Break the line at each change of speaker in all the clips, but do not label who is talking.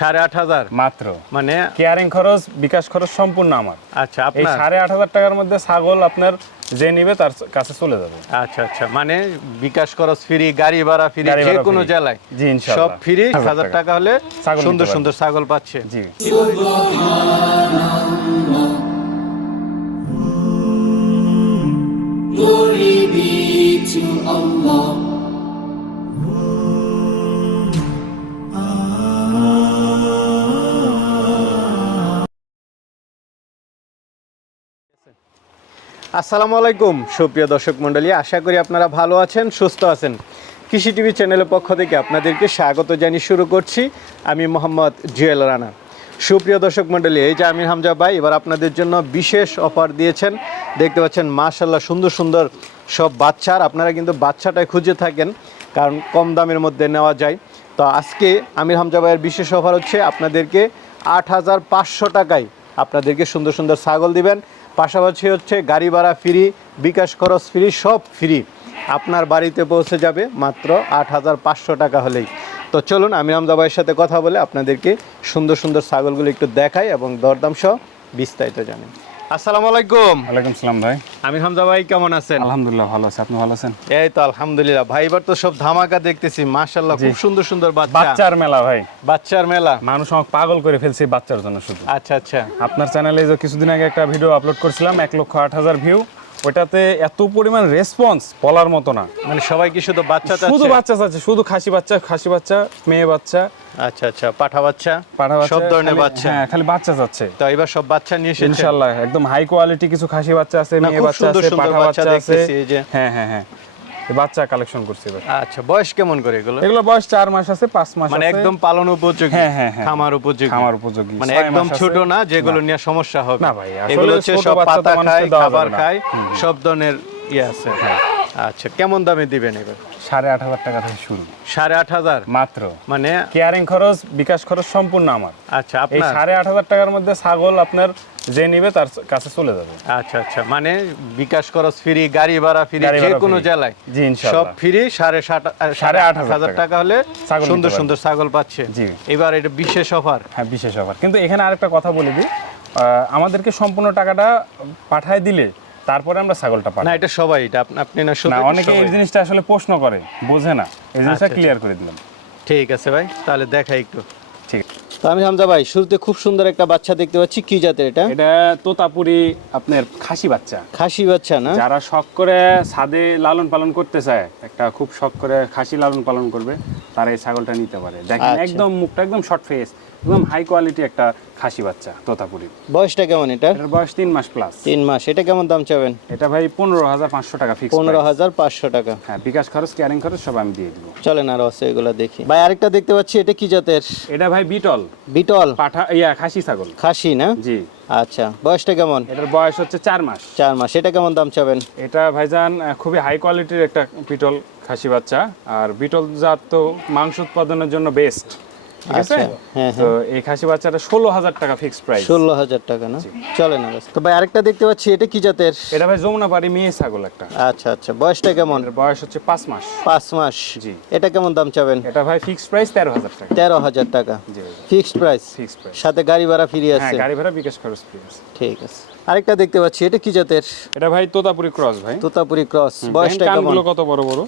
সাড়ে আট হাজার।
মাত্র।
মানে
কেয়ারিং খরচ বিকাশ খরচ সম্পূর্ণ আমার।
আচ্ছা
এই
আপনার?
সাড়ে আট হাজার টাকার মধ্যে ছাগল আপনার যে নিবে তার কাছে চলে যাবে।
আচ্ছা আচ্ছা মানে বিকাশ খরচ ফ্রি গাড়ি ভাড়া ফ্রি যে কোনো জেলায়।
জি,
সব ফ্রি
হাজার টাকা।
টাকা হলে সুন্দর সুন্দর ছাগল পাচ্ছে।
জি।
Glory be to Allah.
আসসালামু আলাইকুম, সুপ্রিয় দর্শক মণ্ডলী, আশা করি আপনারা ভালো আছেন, সুস্থ আছেন। কৃষি টিভি চ্যানেলের পক্ষ থেকে আপনাদেরকে স্বাগত জানিয়ে শুরু করছি আমি মোহাম্মদ জুয়েল রানা। সুপ্রিয় দর্শক মণ্ডলী, এই যে আমির হামজা ভাই, এবার আপনাদের জন্য বিশেষ অফার দিয়েছেন। দেখতে পাচ্ছেন মাশাল্লাহ সুন্দর সুন্দর সব বাচ্চার। আপনারা কিন্তু বাচ্চাটাই খুঁজে থাকেন, কারণ কম দামের মধ্যে নেওয়া যায়। তো আজকে আমির হামজা ভাইয়ের বিশেষ অফার হচ্ছে, আপনাদেরকে আট হাজার পাঁচশো টাকায় আপনাদেরকে সুন্দর সুন্দর ছাগল দিবেন। পাশাপাশি হচ্ছে গাড়ি ভাড়া ফ্রি, বিকাশ খরচ ফ্রি, সব ফ্রি। আপনার বাড়িতে পৌঁছে যাবে মাত্র আট হাজার পাঁচশো টাকা হলেই। তো চলুন, আমি রামদাবাইয়ের সাথে কথা বলে আপনাদেরকে সুন্দর সুন্দর ছাগলগুলো একটু দেখাই এবং দরদাম সহ বিস্তারিত জানেন আসসালামু আলাইকুম।
ওয়ালাইকুম সালাম ভাই।
আমি হামজা ভাই কেমন আছেন?
আলহামদুলিল্লাহ ভালো আছে। আপনি ভালো আছেন?
এই তো আলহামদুলিল্লাহ। ভাই এবার তো সব ধামাকা দেখতেছি মাশাআল্লাহ খুব সুন্দর সুন্দর বাচ্চা।
বাচ্চার মেলা ভাই।
বাচ্চার মেলা।
মানুষ আমাকে পাগল করে ফেলছে বাচ্চার জন্য শুধু।
আচ্ছা আচ্ছা।
আপনার চ্যানেলে যে কিছুদিন আগে একটা ভিডিও আপলোড করছিলাম এক লক্ষ আট হাজার ভিউ ওটাতে এত পরিমাণ রেসপন্স বলার মতো না।
মানে সবাই কি শুধু বাচ্চা
শুধু বাচ্চা চাচ্ছে শুধু খাসি বাচ্চা খাসি বাচ্চা মেয়ে বাচ্চা।
আচ্ছা আচ্ছা পাঠা বাচ্চা?
পাঠা বাচ্চা
সব ধরনের বাচ্চা?
হ্যাঁ খালি বাচ্চা চাচ্ছে।
তো এবার সব বাচ্চা নিয়ে এসেছে?
ইনশাআল্লাহ একদম হাই কোয়ালিটি কিছু খাসি বাচ্চা আছে মেয়ে বাচ্চা আছে পাঠা
বাচ্চা
আছে। হ্যাঁ হ্যাঁ হ্যাঁ। বাচ্চা কালেকশন করছি এবার।
আচ্ছা বয়স কেমন করে এগুলো?
এগুলো বয়স চার মাস আছে পাঁচ মাস
মানে একদম পালন উপযোগী
হ্যাঁ, হ্যাঁ, হ্যাঁ।
খামার উপযোগী।
খামার উপযোগী।
মানে একদম ছোট না যেগুলো নিয়ে সমস্যা হবে।
না ভাই,
এগুলো হচ্ছে সব পাতা খায় খাবার খায় সব ধরনের ইয়ে আছে। আচ্ছা কেমন দামে দিবেন এবার?
সাড়ে আট হাজার টাকা থেকে শুরু।
সাড়ে আট হাজার?
মাত্র।
মানে?
কেয়ারিং খরচ বিকাশ খরচ সম্পূর্ণ আমার।
আচ্ছা
এই সাড়ে আট হাজার টাকার মধ্যে ছাগল আপনার যে নিবে তার কাছে চলে যাবে।
আচ্ছা আচ্ছা মানে বিকাশ খরচ ফ্রি গাড়ি ভাড়া ফ্রি যে কোনো জেলায়। সব ফ্রি সাড়ে সাত
সাড়ে আট হাজার টাকা।
হলে সুন্দর সুন্দর ছাগল পাচ্ছে।
জি।
এবার এটা বিশেষ অফার।
হ্যাঁ বিশেষ অফার। কিন্তু এখানে আরেকটা কথা বলে দিই আহ, আমাদেরকে সম্পূর্ণ টাকাটা পাঠায় দিলে তারপরে আমরা ছাগলটা
পাই
না
এটা সবাই এটা আপনি না
না
শুধু
অনেকে এই জিনিসটা আসলে প্রশ্ন করে বোঝে না। এই জিনিসটা
আচ্ছা,
ক্লিয়ার করে দিলাম।
ঠিক আছে ভাই তাহলে দেখাই একটু।
ঠিক।
তো আমি হামজা ভাই শুরুতে খুব সুন্দর একটা বাচ্চা দেখতে পাচ্ছি কি জাতের এটা?
এটা তোতাপুরি আপনার খাসি বাচ্চা।
খাসি বাচ্চা না?
যারা শখ করে ছাদে লালন পালন করতে চায় একটা খুব শখ করে খাসি লালন পালন করবে তারা এই ছাগলটা নিতে পারে। দেখেন
আচ্ছা।
একদম মুখটা একদম শর্ট ফেস একদম হাই কোয়ালিটি একটা খাসি বাচ্চা তোতাপুরি।
বয়সটা কেমন এটা
এটার বয়স তিন মাস প্লাস
তিন মাস এটা কেমন দাম চাবেন?
এটা ভাই পনেরো হাজার পাঁচশো টাকা ফিক্স
পনেরো হাজার পাঁচশো টাকা।
হ্যাঁ বিকাশ খরচ ক্যারিং খরচ সব আমি দিয়ে দিব।
চলেন আরও আছে এগুলো দেখি। ভাই আরেকটা দেখতে পাচ্ছি এটা কি জাতের?
এটা ভাই বিটল।
বিটল?
পাঠা ইয়া খাসি ছাগল।
খাসি না?
জি।
আচ্ছা বয়সটা কেমন?
এটার বয়স হচ্ছে চার মাস।
চার মাস এটা কেমন দাম চাবেন?
এটা ভাইজান খুবই হাই কোয়ালিটির একটা বিটল খাসি বাচ্চা। আর বিটল জাত তো মাংস উৎপাদনের জন্য বেস্ট ঠিক আছে?
আচ্ছা, হ্যাঁ,
তো এই খাসি বাচ্চাটা ষোলো হাজার টাকা ফিক্সড প্রাইস
ষোলো হাজার টাকা না? চলেন আর তো ভাই আরেকটা দেখতে পাচ্ছি এটা কি জাতের?
এটা ভাই যমুনা পাড়ি মেয়ে ছাগল একটা।
আচ্ছা আচ্ছা। বয়সটা কেমন?
বয়স হচ্ছে পাঁচ মাস।
পাঁচ মাস।
জি।
এটা কেমন দাম চাবেন?
এটা ভাই ফিক্সড প্রাইস তেরো হাজার টাকা।
তেরো হাজার টাকা। Fixed price
fixed price price
সাথে গাড়ি ভাড়া ফ্রি
হ্যাঁ
আছে?
গাড়ি ভাড়া বিকাশ খরচ ফ্রি আছে।
ঠিক আছে। আরেকটা দেখতে পাচ্ছি এটা কি জাতের?
এটা ভাই তোতাপুরি ক্রস ভাই।
তোতাপুরি ক্রস। বয়সটা কেমন?
কত বড় বড়?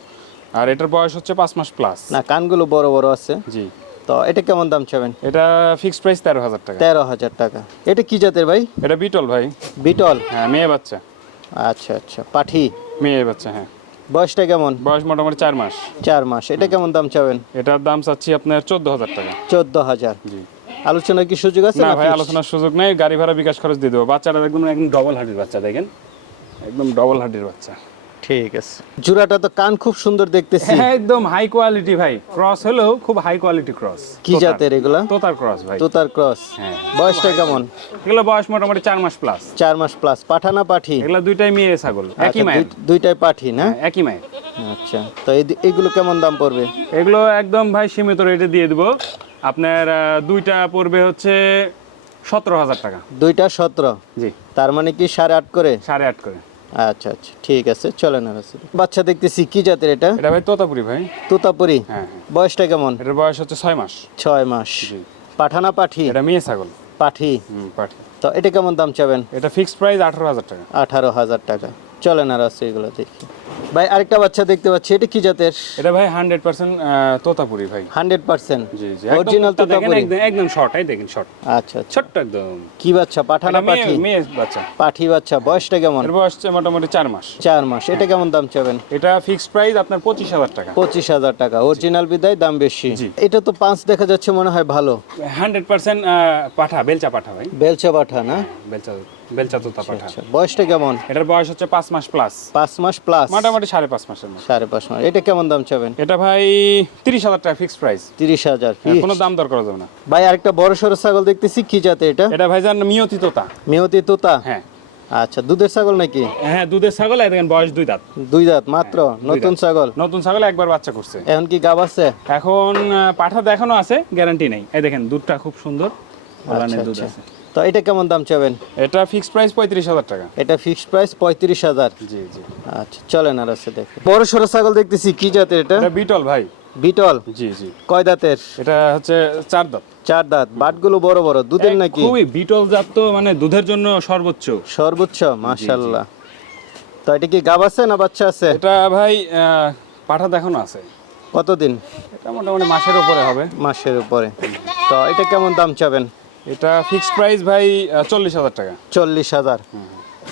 আর এটার বয়স হচ্ছে পাঁচ মাস প্লাস
না কানগুলো বড় বড় আছে।
জি।
তো এটা কেমন দাম চাবেন?
এটা ফিক্সড প্রাইস তেরো হাজার টাকা।
তেরো হাজার টাকা। এটা কি জাতের ভাই?
এটা বিটল ভাই।
বিটল?
হ্যাঁ মেয়ে বাচ্চা।
আচ্ছা আচ্ছা। পাঠি?
মেয়ে বাচ্চা হ্যাঁ।
বয়সটা কেমন?
বয়স মোটামুটি চার মাস।
চার মাস। এটা কেমন দাম চাবেন?
এটার দাম চাচ্ছি আপনার চোদ্দ হাজার টাকা।
চোদ্দ হাজার।
জি।
আলোচনার কি সুযোগ আছে
না ভাই আলোচনার সুযোগ নেই। গাড়ি ভাড়া বিকাশ খরচ দিয়ে দেবো। বাচ্চাটা দেখুন একদম ডবল হাডির বাচ্চা দেখেন? একদম ডবল হাডির বাচ্চা।
ঠিক আছে। জোড়াটা তো কান খুব সুন্দর দেখতেছি।
একদম হাই কোয়ালিটি ভাই। ক্রস হলেও খুব হাই কোয়ালিটি ক্রস
কি জাতের এগুলা?
তোতার ক্রস ভাই।
তোতার ক্রস
হ্যাঁ।
বয়সটা কেমন?
এগুলো বয়স মোটামুটি চার মাস প্লাস
চার মাস প্লাস পাঠা না পাঠি?
এগুলো দুইটাই মেয়ে ছাগল। একই
আচ্ছা,
মায়ের
দুইটাই পাঠি না?
হ্যাঁ, একই মায়ের।
আচ্ছা তো এই- এইগুলো কেমন দাম পড়বে?
এগুলো একদম ভাই সীমিত রেটে দিয়ে দেবো। আপনার দুইটা পড়বে হচ্ছে সতেরো হাজার টাকা।
দুইটা সতেরো?
জি।
তার মানে কি সাড়ে আট করে?
সাড়ে আট করে।
আচ্ছা আচ্ছা ঠিক আছে চলেন আর আছে। বাচ্চা দেখতেছি কি জাতের এটা?
এটা ভাই তোতাপুরি ভাই।
তোতাপুরি?
হ্যাঁ হ্যাঁ।
বয়সটা কেমন?
এটার বয়স হচ্ছে ছয় মাস।
ছয় মাস। পাঠানা পাঠি
এটা মেয়ে ছাগল।
পাঠি।
হুম পাঠি।
তো এটা কেমন দাম চাবেন?
এটা ফিক্সড প্রাইস আঠারো হাজার টাকা।
আঠারো হাজার টাকা। চলেন আর আছে এগুলো দেখি। ভাই আরেকটা বাচ্চা দেখতে পাচ্ছি এটা কি জাতের?
এটা ভাই হান্ড্রেড পার্সেন্ট তোতাপুরি ভাই।
Hundred percent?
জি জি
অরিজিনাল তো
দেখেন একদম একদম শর্ট এই দেখেন শর্ট
আচ্ছা আচ্ছা।
ছোট্ট একদম।
কি বাচ্চা?
এটা মেয়ে
পাঠি?
মেয়ে বাচ্চা।
পাঠি বাচ্চা। বয়সটা কেমন?
এর বয়স মোটামুটি চার মাস।
চার মাস। এটা কেমন দাম চাবেন?
এটা ফিক্সড প্রাইস আপনার পঁচিশ হাজার টাকা।
পঁচিশ হাজার টাকা। অরিজিনাল বিদায় দাম বেশি।
জি।
এটা তো পাঁচ দেখা যাচ্ছে মনে হয় ভালো।
হান্ড্রেড পার্সেন্ট পাঠা বেলচা পাঠা ভাই।
বেলচা পাঠা না?
বেলচা। বেলচা তোতা পাঠা
আচ্ছা। বয়সটা কেমন?
এটার বয়স হচ্ছে পাঁচ মাস প্লাস
পাঁচ মাস প্লাস
মোটামুটি সাড়ে পাঁচ মাসের মতো।
সাড়ে পাঁচ মাস। এটা কেমন দাম চাবেন?
এটা ভাই তিরিশ হাজার টাকা ফিক্সড প্রাইস
তিরিশ হাজার
কোনো দাম দর করা যাবে না।
ভাই আরেকটা বড় সড়ো ছাগল দেখতেছি কি জাতে এটা?
এটা ভাই জান মিয়তি তোতা।
মেহতি তোতা?
হ্যাঁ।
আচ্ছা দুধের ছাগল নাকি?
হ্যাঁ দুধের ছাগল এই দেখেন বয়স দুই দাঁত।
দুই দাঁত মাত্র? নতুন ছাগল?
নতুন ছাগল একবার বাচ্চা করছে।
এখন কি গাব আছে?
এখন পাঠা দেখানো আছে গ্যারান্টি নেই। এই দেখেন দুধটা খুব সুন্দর।
আচ্ছা,
দুধ
আচ্ছা।
আছে।
তো এটা কেমন দাম চাবেন?
এটা ফিক্সড প্রাইস পঁয়ত্রিশ হাজার টাকা।
এটা ফিক্সড প্রাইস পঁয়ত্রিশ হাজার।
জি জি।
আচ্ছা চলেন আর আছে দেখে। বড় সড়ো ছাগল দেখতেছি কি জাতের এটা?
এটা বিটল ভাই।
বিটল?
জি জি।
কয় দাঁতের?
এটা হচ্ছে চার দাঁত।
চার দাঁত। বাটগুলো বড় বড় দুধের নাকি?
খুবই বিটল জাত তো মানে দুধের জন্য সর্বোচ্চ।
সর্বোচ্চ মাশাল্লাহ তো এটা কি গাব আছে না বাচ্চা আছে?
এটা ভাই পাঠা দেখানো আছে।
কতদিন?
এটা মোটামুটি মাসের উপরে হবে।
মাসের উপরে। তো এটা কেমন দাম চাবেন?
এটা ফিক্সড প্রাইস ভাই চল্লিশ হাজার টাকা।
চল্লিশ হাজার।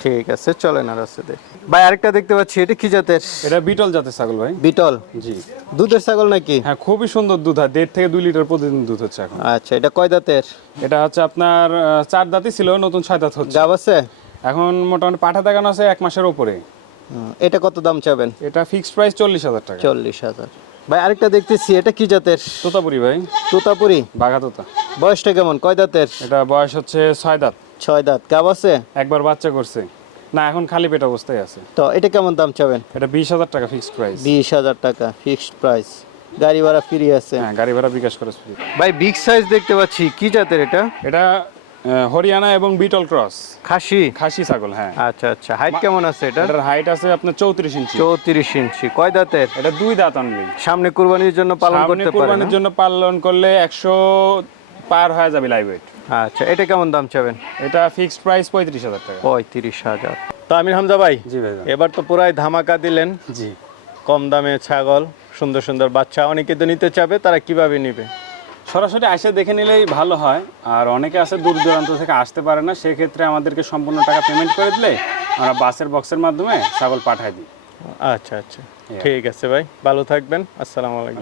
ঠিক আছে চলেন আর আছে দেখি ভাই আরেকটা দেখতে পাচ্ছি এটা কি জাতের?
এটা বিটল জাতের ছাগল ভাই।
বিটল?
জি।
দুধের ছাগল নাকি?
হ্যাঁ খুবই সুন্দর দুধ হয় দেড় থেকে দুই লিটার প্রতিদিন দুধ হচ্ছে এখন।
আচ্ছা এটা কয় দাঁতের?
এটা হচ্ছে আপনার চার দাঁতই ছিল নতুন ছয় দাঁত হচ্ছে।
গাব আছে?
এখন মোটামুটি পাঠা দেখানো আছে এক মাসের উপরে।
এটা কত দাম চাবেন?
এটা ফিক্সড প্রাইস চল্লিশ হাজার টাকা।
চল্লিশ হাজার। ভাই আরেকটা দেখতেছি এটা কি জাতের?
তোতাপুরি ভাই।
তোতাপুরি?
বাঘা তোতা।
বয়সটা কেমন? কয় দাঁতের?
এটা বয়স হচ্ছে ছয় দাঁত।
ছয় দাঁত। গাব আছে?
একবার বাচ্চা করছে। না এখন খালি পেট অবস্থায় আছে।
তো এটা কেমন দাম চাবেন?
এটা বিশ হাজার টাকা ফিক্সড প্রাইস
বিশ হাজার টাকা ফিক্সড প্রাইস গাড়ি ভাড়া ফ্রি আছে।
হ্যাঁ গাড়ি ভাড়া বিকাশ করে free।
ভাই বিগ সাইজ দেখতে পাচ্ছি। কি জাতের এটা?
এটা হরিয়ানা এবং বিটল ক্রস।
খাসি?
খাসি ছাগল হ্যাঁ।
আচ্ছা আচ্ছা। হাইট কেমন আছে এটা?
এটার হাইট আছে আপনার চৌত্রিশ ইঞ্চি।
চৌত্রিশ ইঞ্চি। কয় দাঁতের?
এটা দুই দাঁত অনলি
সামনে কুরবানির জন্য পালন করতে পারেন
কোরবানির জন্য পালন করলে একশো পার হয়ে যাবে লাইভ ওয়েট
আচ্ছা এটা কেমন দাম চাবেন?
এটা ফিক্সড প্রাইস পঁয়ত্রিশ হাজার টাকা।
পঁয়ত্রিশ হাজার। তো আমির হামজা ভাই
জি ভাই
এবার তো পুরাই ধামাকা দিলেন।
জি।
কম দামে ছাগল সুন্দর সুন্দর বাচ্চা। অনেকে তো নিতে চাবে তারা কীভাবে নিবে?
সরাসরি আসে দেখে নিলেই ভালো হয়। আর অনেকে আছে দূর দূরান্ত থেকে আসতে পারে না সেক্ষেত্রে আমাদেরকে সম্পূর্ণ টাকা পেমেন্ট করে দিলে আমরা বাসের বক্সের মাধ্যমে ছাগল পাঠাই দিই।
আচ্ছা আচ্ছা। ঠিক আছে ভাই ভালো থাকবেন। আসসালামু আলাইকুম।